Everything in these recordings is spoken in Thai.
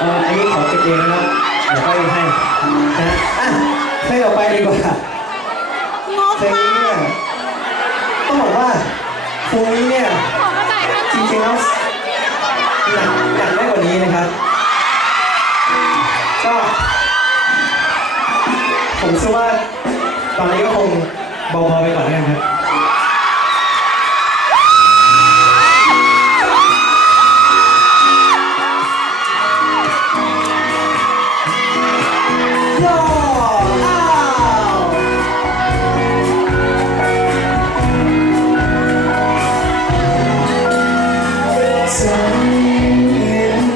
เอออันนี้ขอเก็บเองนะครับเดี๋ยวก็ให้นะอะเพลงต่อไปดีกว่างกเพลงมานี้เนี่ยต้องบอกว่าเพลงนี้เนี่ยขอมาจ่ายให้หจริงๆแล้วหนักหนักได้กว่านี้นะครับก็ผมเชื่อว่าตอนนี้ก็คงเบาๆไปก่อนแล้วกันครับ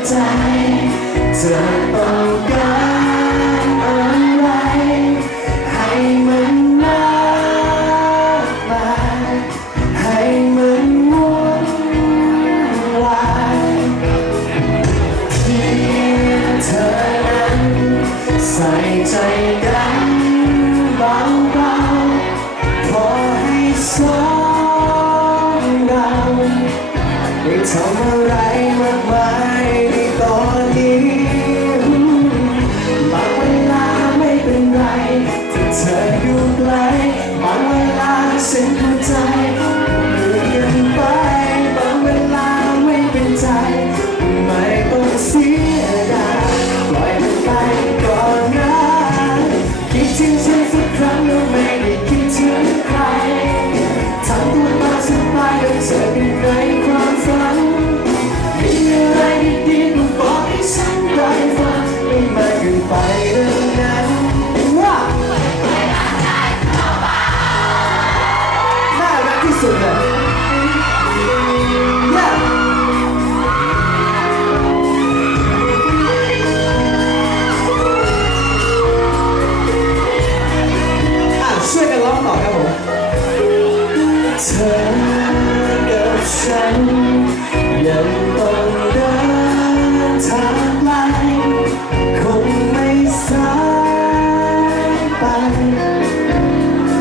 ใจเธอต้องการอะไรให้มันมากมายให้มันวุ่นวายเพียงเธอนั้นใส่ใจกันเบาๆพอให้สองเราได้ทำ ลาฉั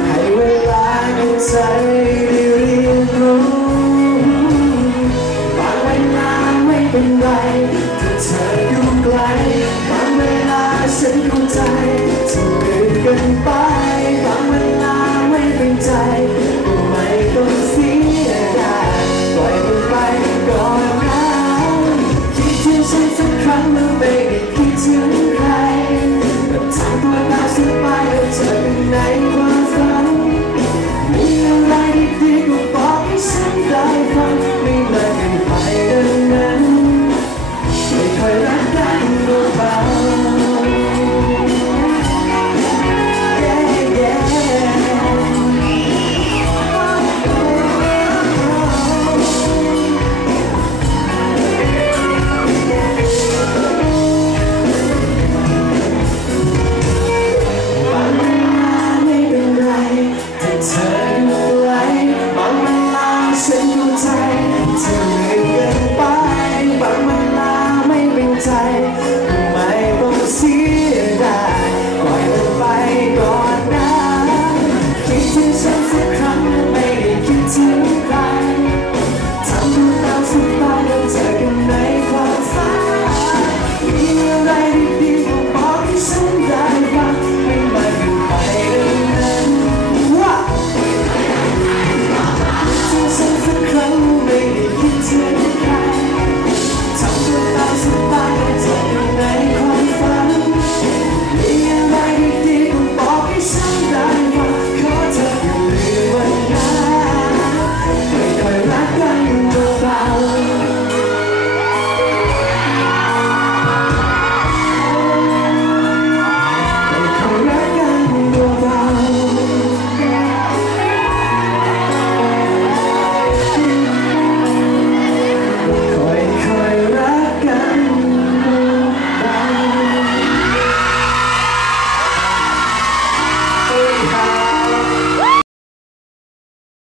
ให้เวลากับใจได้เรียนรู้บางเวลาไม่เป็นไรถ้าเธออยู่ไกลบางเวลาฉันเข้าใจที่เกินกันไป Christmas.